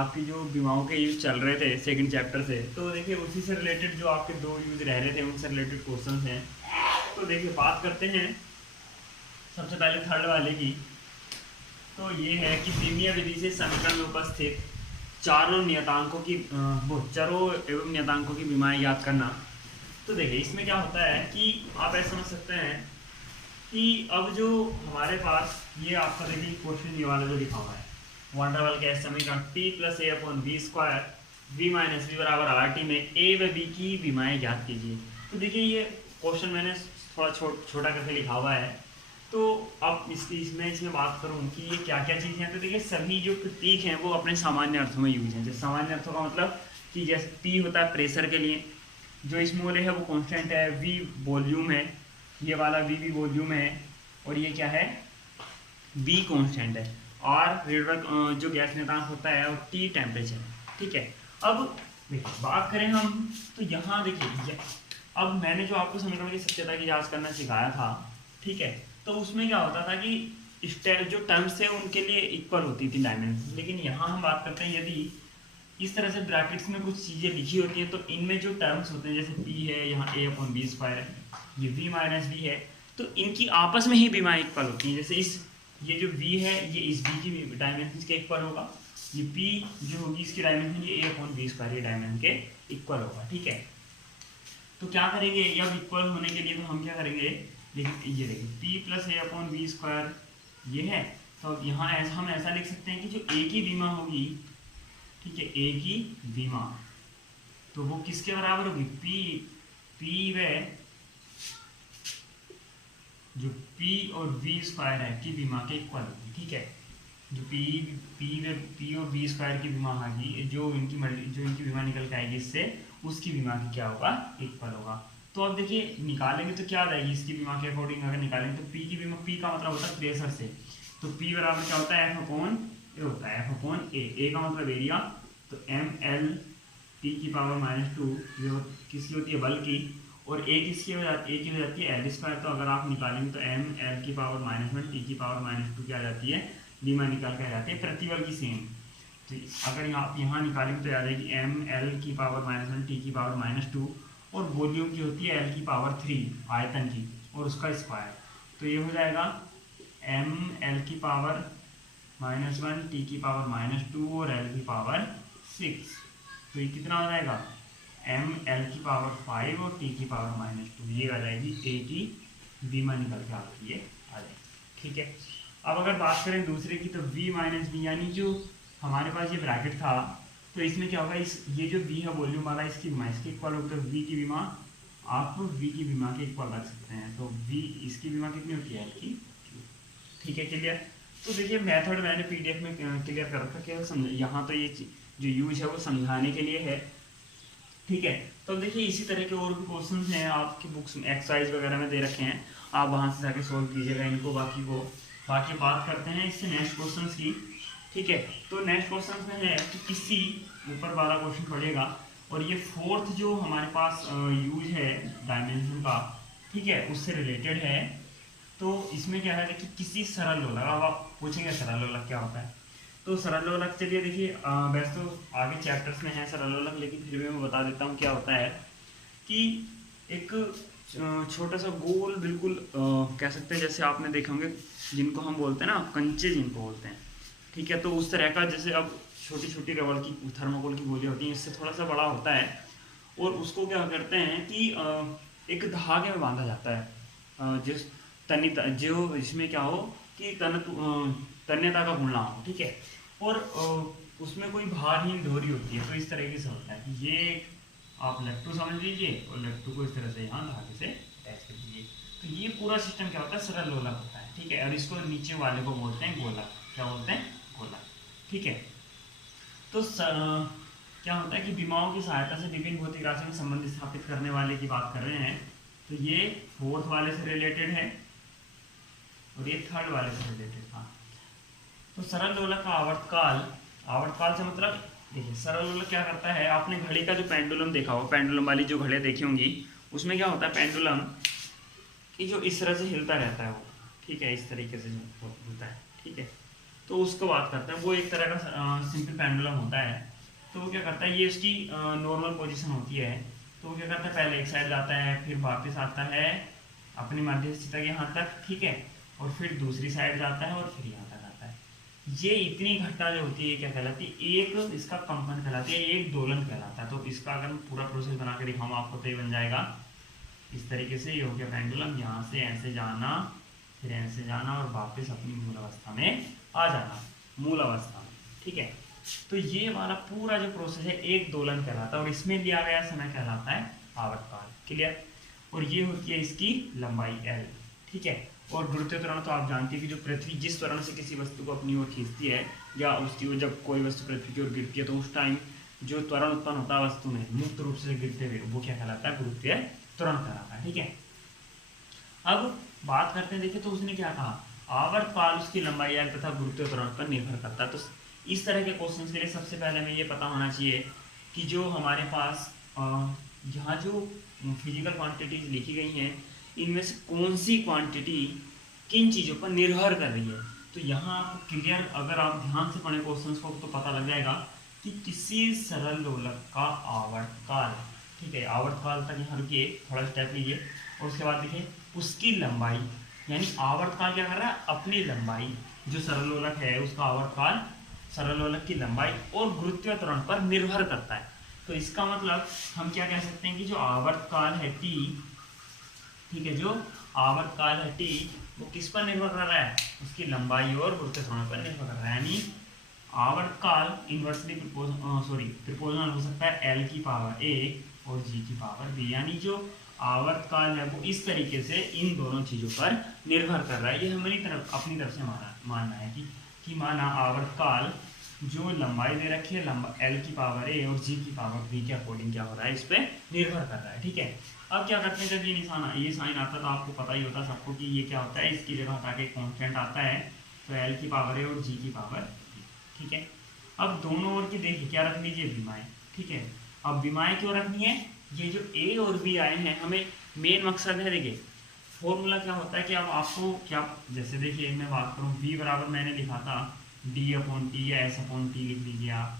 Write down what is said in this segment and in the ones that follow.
आपकी जो विमाओं के यूज चल रहे थे सेकंड चैप्टर से, तो देखिए उसी से रिलेटेड जो आपके दो यूज रह रहे थे उनसे रिलेटेड क्वेश्चन हैं। तो देखिए बात करते हैं सबसे पहले थर्ड वाले की। तो ये है कि बीमीय विधि से समीकरण में उपस्थित चारों नियतांकों की वो चरों एवं नियतांकों की विमाएं ज्ञात करना। तो देखिए इसमें क्या होता है कि आप ऐसा समझ सकते हैं कि अब जो हमारे पास ये आपका देखिए क्वेश्चन ये वाला जो लिखा हुआ है वंडरवल के समीकरण p plus A upon B square V minus V बराबर आर टी में ए व बी की विमाएं ज्ञात कीजिए। तो देखिए ये क्वेश्चन मैंने थोड़ा छोटा करके लिखा हुआ है। तो अब इसमें बात करूं कि ये क्या क्या चीज़ें हैं। तो देखिए सभी जो प्रतीक हैं वो अपने सामान्य अर्थों में यूज हैं। जैसे सामान्य अर्थों का मतलब कि जैसे p होता है प्रेशर के लिए, जो स्मॉल है वो कांस्टेंट है, v वॉल्यूम है, ये वाला v भी वॉल्यूम है, और ये क्या है v कांस्टेंट है, और जो गैस नियतांक होता है और t टेम्परेचर है। ठीक है, अब देखिए बात करें हम तो यहाँ देखिए अब मैंने जो आपको समीकरण की सत्यता की जांच करना सिखाया था, ठीक है, तो उसमें क्या होता था कि जो टर्म्स है उनके लिए इक्वल होती थी डायमेंशन। लेकिन यहाँ हम बात करते हैं यदि इस तरह से ब्रैकेट्स में कुछ चीज़ें लिखी होती हैं तो इनमें जो टर्म्स होते हैं जैसे p है, यहाँ a अपॉन बी स्क्वायर है, ये v माइनस बी है, तो इनकी आपस में ही विमाएं इक्वल होती हैं। जैसे ये जो v है ये इस v की डायमेंशन के इक्वल होगा, ये p जो होगी इसकी डायमेंशन ये a अपॉन बी स्क्वायर ये डायमेंशन के इक्वल होगा। ठीक है, तो क्या करेंगे अब इक्वल होने के लिए तो हम क्या करेंगे, लेकिन ये देखिए p plus A upon B square ये है, तो यहाँ हम ऐसा लिख सकते हैं कि जो a की विमा होगी, ठीक है, a की विमा तो वो किसके बराबर होगी, p व जो p और v स्क्वायर है की विमा के इक्वल होगी। ठीक है, जो p और v स्क्वायर की विमा होगी, जो इनकी विमा निकल के आएगी इससे उसकी विमा की क्या होगा, इक्वल होगा। तो अब देखिए निकालेंगे तो क्या आ जाएगी इसकी विमा के अकॉर्डिंग अगर निकालेंगे तो p की विमा, p का मतलब होता है प्रेशर से, तो p बराबर क्या होता है f अपॉन ए होता है, f अपॉन ए का मतलब एरिया, तो ml t की पावर -2 जो किसकी होती है बल की, और a किसकी हो जाती है, a की हो जाती है एल स्क्वायर। तो अगर आप निकालेंगे तो ml की पावर -1 t की पावर -2 क्या आ जाती है, विमा निकाल के आ जाती है प्रतिबल की सेम। तो अगर आप यहाँ निकालेंगे तो आ जाएगी ml की पावर -1 t की पावर -2, और वॉल्यूम की होती है l की पावर 3 आयतन की और उसका स्क्वायर, तो ये हो जाएगा ml की पावर -1 t की पावर -2 और l की पावर 6। तो ये कितना हो जाएगा ml की पावर 5 और t की पावर -2, ये आ जाएगी a की विमा निकल के आपकी ये आ जाएगी। ठीक है, अब अगर बात करें दूसरे की तो v माइनस बी, यानी जो हमारे पास ये ब्रैकेट था तो इसमें क्या होगा, ये जो v है वॉल्यूम वाला इसकी विमा इसके इक्वल होगी, तो v की विमा आप v की विमा के इक्वल रख सकते हैं। तो v इसकी विमा कितनी होती है की। ठीक है, क्लियर। तो देखिए मेथड मैंने पीडीएफ में क्लियर कर रखा, केवल समझ यहाँ तो ये जो यूज है वो समझाने के लिए है। ठीक है, तो देखिए इसी तरह के और भी क्वेश्चन हैं आपकी बुक्स में, एक्सरसाइज वगैरह में दे रखे हैं, आप वहाँ से जाके सोल्व कीजिएगा इनको। बाकी बात करते हैं इससे नेक्स्ट क्वेश्चन की। ठीक है, तो नेक्स्ट क्वेश्चन में है कि किसी ऊपर वाला क्वेश्चन पड़ेगा, और ये फोर्थ जो हमारे पास यूज है डायमेंशन का, ठीक है, उससे रिलेटेड है। तो इसमें क्या है कि किसी सरल लोलक, अब आप पूछेंगे सरल लोलक क्या होता है, तो सरल लोलक चलिए देखिए वैसे तो आगे चैप्टर्स में है सरल लोलक, लेकिन फिर भी मैं बता देता हूँ क्या होता है कि एक छोटा सा गोल बिल्कुल कह सकते हैं, जैसे आपने देखे होंगे जिनको हम बोलते हैं ना कंचे जिनको बोलते हैं, ठीक है, तो उस तरह का, जैसे अब छोटी छोटी रबड़ की थर्माकोल की गोलियां होती हैं, इससे थोड़ा सा बड़ा होता है, और उसको क्या करते हैं कि एक धागे में बांधा जाता है, जिस जो इसमें क्या हो कि तन्यता का गुण ना हो। ठीक है, और उसमें कोई भारहीन डोरी होती है, तो इस तरीके से होता है कि ये आप लट्टू समझ लीजिए, और लट्टू को इस तरह से यहाँ धागे से अटैच कर दीजिए, तो ये पूरा सिस्टम क्या होता है, सरल लोलक होता है। ठीक है, और इसको नीचे वाले को बोलते हैं गोलक, क्या बोलते हैं, गोलक। ठीक है, तो क्या होता है कि विमाओं की सहायता से विभिन्न भौतिक राशि में संबंध स्थापित करने वाले की बात कर रहे हैं, तो ये फोर्थ वाले से रिलेटेड है और ये थर्ड वाले से रिलेटेड था। तो सरल लोलक का आवर्तकाल से मतलब देखिए सरल लोलक क्या करता है, आपने घड़ी का जो पेंडुलम देखा हो, पेंडुलम वाली जो घड़ियां देखी होंगी, उसमें क्या होता है पेंडुलम कि जो इस तरह से हिलता रहता है वो, ठीक है, इस तरीके से हिलता है। ठीक है, तो उसको बात करते हैं। वो एक तरह का सिंपल पेंडुलम होता है। तो वो क्या करता है, ये उसकी नॉर्मल पोजीशन होती है। तो वो क्या करता है, पहले एक साइड जाता है, फिर वापस आता है अपनी मध्य स्थिति के यहाँ तक, ठीक है, और फिर दूसरी साइड जाता है और फिर यहाँ तक आता है। ये इतनी घटना जो होती है क्या कहलाती है, एक इसका कंपन कहलाती है, एक दोलन कहलाता है। तो इसका अगर मैं पूरा प्रोसेस बना के दिखाऊँ आपको तो ये बन जाएगा इस तरीके से। ये हो गया पेंडुलम, यहाँ से ऐसे जाना, फिर ऐसे जाना और वापस अपनी मूल अवस्था में आ जाना, मूल अवस्था में, ठीक है। तो ये वाला पूरा जो प्रोसेस है एक दोलन कहलाता है और इसमें लिया गया समय कहलाता है आवर्तकाल। क्लियर। और ये होती है इसकी लंबाई L, ठीक है। और गुरुत्वीय त्वरण तो आप जानते हैं कि जो पृथ्वी जिस त्वरण से किसी वस्तु को अपनी ओर खींचती है, या उसकी ओर जब कोई वस्तु पृथ्वी की ओर गिरती है तो उस टाइम जो त्वरण उत्पन्न होता है वस्तु में मुक्त रूप से गिरते हुए, वो क्या कहलाता है, गुरुत्वीय त्वरण कहलाता है, ठीक है। अब बात करते हैं, देखिए तो उसने क्या कहा, आवर्तकाल उसकी लंबाई L तथा गुरुत्वीय त्वरण पर निर्भर करता है। तो इस तरह के क्वेश्चन के लिए सबसे पहले हमें ये पता होना चाहिए कि जो हमारे पास यहाँ जो फिजिकल क्वांटिटीज लिखी गई हैं, इनमें से कौन सी क्वांटिटी किन चीज़ों पर निर्भर कर रही है। तो यहाँ आपको क्लियर, अगर आप ध्यान से पढ़ें क्वेश्चंस को तो पता लग जाएगा कि किसी सरल लोलक का आवर्तकाल, ठीक है, आवर्तकाल तक यहाँ रुकिए, थोड़ा स्टेप लीजिए और उसके बाद देखिए उसकी लंबाई, यानी आवर्तकाल क्या कर रहा है, अपनी लंबाई, जो सरल लोलक है उसका आवर्तकाल सरल लोलक की लंबाई और गुरुत्वीय त्वरण पर निर्भर करता है। तो इसका मतलब हम क्या कह सकते हैं कि जो आवर्तकाल है T, ठीक है, जो आवर्तकाल है T वो किस पर निर्भर कर रहा है, उसकी लंबाई और गुरुत्वीय त्वरण पर निर्भर कर रहा है। यानी आवर्तकाल इनवर्सली प्रोपोर्शनल हो सकता है L की पावर A और G की पावर B। यानी जो आवर्तकाल है वो इस तरीके से इन दोनों चीज़ों पर निर्भर कर रहा है। ये हमारी तरफ अपनी तरफ से मानना है कि माना आवर्तकाल जो लंबाई दे रखी है, L की पावर A और G की पावर B के अकॉर्डिंग क्या हो रहा है, इस पर निर्भर कर रहा है, ठीक है। अब क्या करते हैं, जब ये निशान ये साइन आता है तो आपको पता ही होता है सबको कि ये क्या होता है, इसकी जगह हटा के कॉन्स्टेंट आता है, तो L की पावर A और G की पावर B, ठीक है। अब दोनों ओर की देखिए क्या रख लीजिए, विमाएँ, ठीक है। अब विमाएँ क्यों रखनी है, ये जो A और B आए हैं, हमें मेन मकसद है, देखिए फॉर्मूला क्या होता है कि अब आपको क्या, जैसे देखिए मैं बात करूँ V बराबर मैंने लिखा था D/T या S/T लिख लीजिए आप,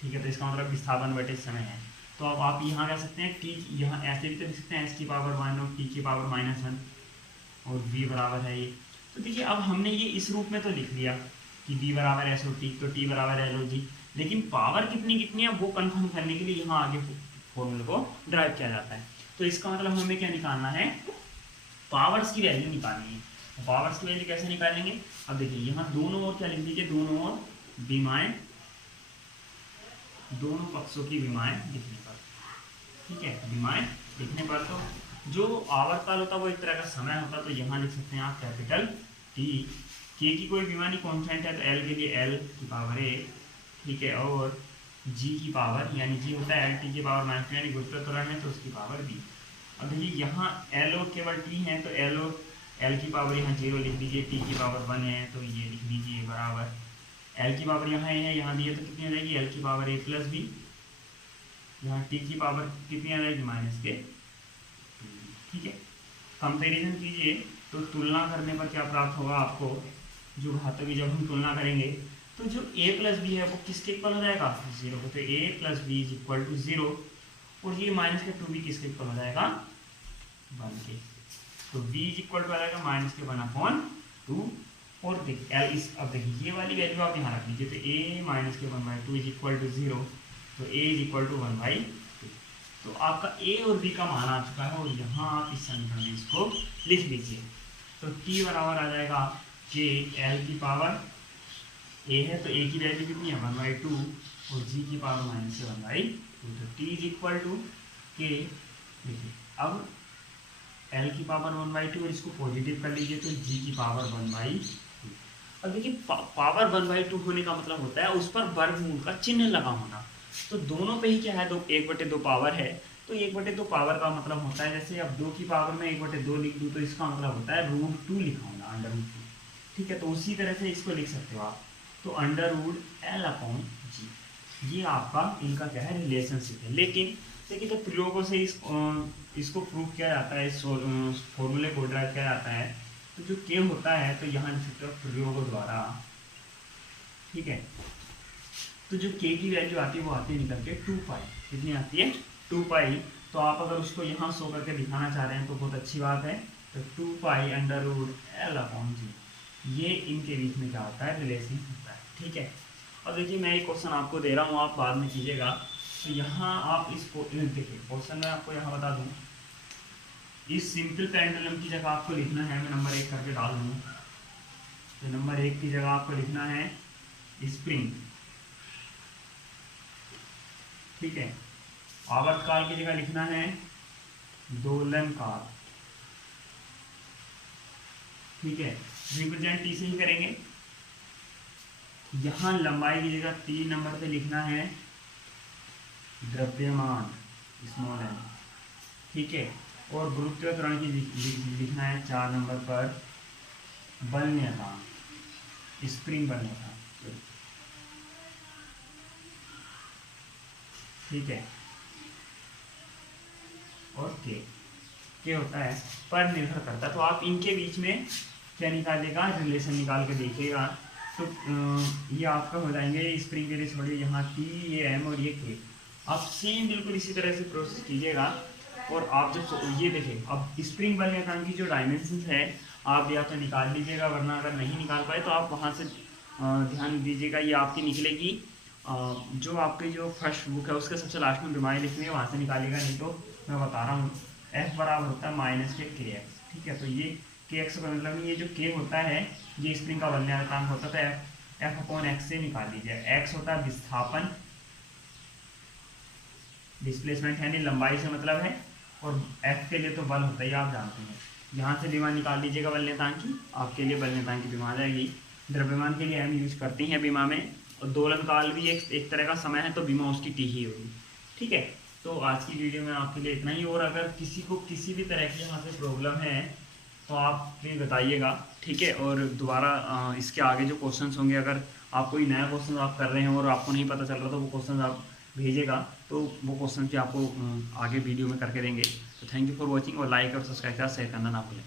ठीक है। तो इसका मतलब विस्थापन बटे समय है। तो अब आप यहाँ कह सकते हैं T, यहाँ ऐसे भी तो लिख सकते हैं S की पावर 1 और T की पावर -1 और V बराबर है ये। तो देखिए अब हमने ये इस रूप में तो लिख लिया कि V बराबर S और T, तो T बराबर L और G, लेकिन पावर कितनी कितनी है वो कन्फर्म करने के लिए यहाँ आगे फॉर्मूले को ड्राइव किया जाता है। तो इसका मतलब हमें क्या निकालना है, पावर्स की वैल्यू निकालनी है। पावर्स की वैल्यू कैसे निकालेंगे, अब देखिए यहाँ दोनों ओर क्या लिख दीजिए, दोनों ओर विमाएँ, दोनों पक्षों की विमाएँ लिखने पर, ठीक है, विमाएँ लिखने पर तो जो आवर्तकाल होता है वो एक तरह का समय होता है। तो यहाँ लिख सकते हैं आप कैपिटल T, K की कोई विमा नहीं कॉन्स्टेंट है, तो L के लिए L की पावर A, ठीक है, और G की पावर, यानी G होता है L T की पावर -2, यानी गुरुत्वीय त्वरण है तो उसकी पावर B। अब देखिए यहाँ L और केवल T है, तो L और L की पावर यहाँ 0 लिख दीजिए, T की पावर 1 है तो ये लिख दीजिए बराबर, L की पावर यहाँ है, यहाँ दी है तो कितनी आ जाएगी, L की पावर A + B, यहाँ T की पावर कितनी आ जाएगी, -2, ठीक है। कंपैरिजन कीजिए तो तुलना करने पर क्या प्राप्त होगा आपको, जो घातों की जब हम तुलना करेंगे तो जो A + B है वो किसके इक्वल हो जाएगा, 0 को, तो A + B = 0, और ये -2 भी किसके इक्वल हो जाएगा, 1 के, तो B = आ जाएगा -1/2। और देखिए अब देखिए ये वाली वैल्यू आप यहाँ रख लीजिए, तो A - 1/2 = 0, तो A = 1/2। तो आपका A और B का मान आ चुका है और यहाँ आप इस समीकरण में इसको लिख लीजिए। तो T बराबर आ जाएगा K, L की पावर A है तो A की वैल्यू कितनी है, 1/2, और G की पावर -1/2, तो T = K, देखिए अब L की पावर 1/2 और इसको पॉजिटिव कर लीजिए तो G की पावर 1/2। अब देखिए पावर 1/2 होने का मतलब होता है उस पर वर्गमूल का चिन्ह लगा होना। तो दोनों पे ही क्या है, 1/2 पावर है, तो 1/2 पावर का मतलब होता है, जैसे अब 2 की पावर में 1/2 लिख दूँ तो इसका मतलब होता है √2 लिखा होना, √2, ठीक है। तो उसी तरह से इसको लिख सकते हो आप, तो √L/G, ये आपका इनका क्या है, रिलेशनशिप है। लेकिन देखिए जब प्रयोगों से इसको प्रूव किया जाता है, इस फॉर्मूले को ड्राइव किया जाता है, तो जो K होता है तो यहाँ लिख सकते हो प्रयोगों द्वारा ठीक है। तो जो के की वैल्यू आती है वो आती है निकल के 2 पाई। कितनी आती है? 2 पाई। तो आप अगर उसको यहाँ शो करके दिखाना चाह रहे हैं तो बहुत अच्छी बात है। तो 2 pi under root L upon G, ये इनके बीच में क्या होता है? रिलेशन होता है। ठीक है। अब देखिए मैं एक क्वेश्चन आपको दे रहा हूँ, आप बाद में कीजिएगा। तो यहाँ आप इसको देखिए, क्वेश्चन में आपको यहाँ बता दूँ, इस सिंपल पेंडुलम की जगह आपको लिखना है, मैं नंबर 1 करके डाल दूँ। तो नंबर 1 की जगह आपको लिखना है स्प्रिंग। ठीक है। आवर्तकाल की जगह लिखना है दोलन काल। ठीक है। रिप्रेजेंट टी से ही करेंगे। यहां लंबाई की जगह 3 नंबर पे लिखना है द्रव्यमान स्मॉल एन। ठीक है। और गुरुत्वीय त्वरण की लिखना है 4 नंबर पर बलनीयतांक, स्प्रिंग बलनीयतांक। ठीक है। और के होता है पर निर्भर करता है। तो आप इनके बीच में क्या निकालेगा? रिलेशन निकाल के देखिएगा। तो ये आपका हो जाएंगे स्प्रिंग के लिए छोड़िए, यहाँ टी, ये एम और ये के। आप सेम बिल्कुल इसी तरह से प्रोसेस कीजिएगा। और आप जब ये देखिए, अब स्प्रिंग बलनीयतांक की जो डायमेंशन है आप या तो निकाल लीजिएगा, वरना अगर नहीं निकाल पाए तो आप वहाँ से ध्यान दीजिएगा, ये आपकी निकलेगी जो आपकी जो फर्स्ट बुक है उसके सबसे लास्ट में बीमारी लिखनी है, वहाँ से निकालेगा। नहीं तो मैं बता रहा हूँ एफ बराबर होता है माइनस के के एक्स। ठीक है। तो ये के एक्स का मतलब ये जो के होता है ये स्प्रिंग का बलनीयतांक होता है। एफ अपॉन एक्स से निकाल लीजिए। एक्स होता है विस्थापन, डिस्प्लेसमेंट यानी लंबाई से मतलब है, और एफ के लिए तो बल होता है, आप जानते हैं। यहाँ से बीमा निकाल लीजिएगा बलनीयतांक की, आपके लिए बलनीयतांक की बीमा आ जाएगी। द्रव्यमान के लिए हम यूज करते हैं बीमा में, और दोलन काल भी एक तरह का समय है, तो बीमा उसकी टी ही होगी। ठीक है। तो आज की वीडियो में आपके लिए इतना ही। और अगर किसी को किसी भी तरह की यहाँ से प्रॉब्लम है तो आप प्लीज़ बताइएगा। ठीक है। और दोबारा इसके आगे जो क्वेश्चंस होंगे, अगर आप कोई नया क्वेश्चन आप कर रहे हैं और आपको नहीं पता चल रहा तो वो क्वेश्चन आप भेजिएगा, तो वो क्वेश्चन भी आपको आगे वीडियो में करके देंगे। तो थैंक यू फॉर वॉचिंग, और लाइक और सब्सक्राइब शेयर करना ना भूलें।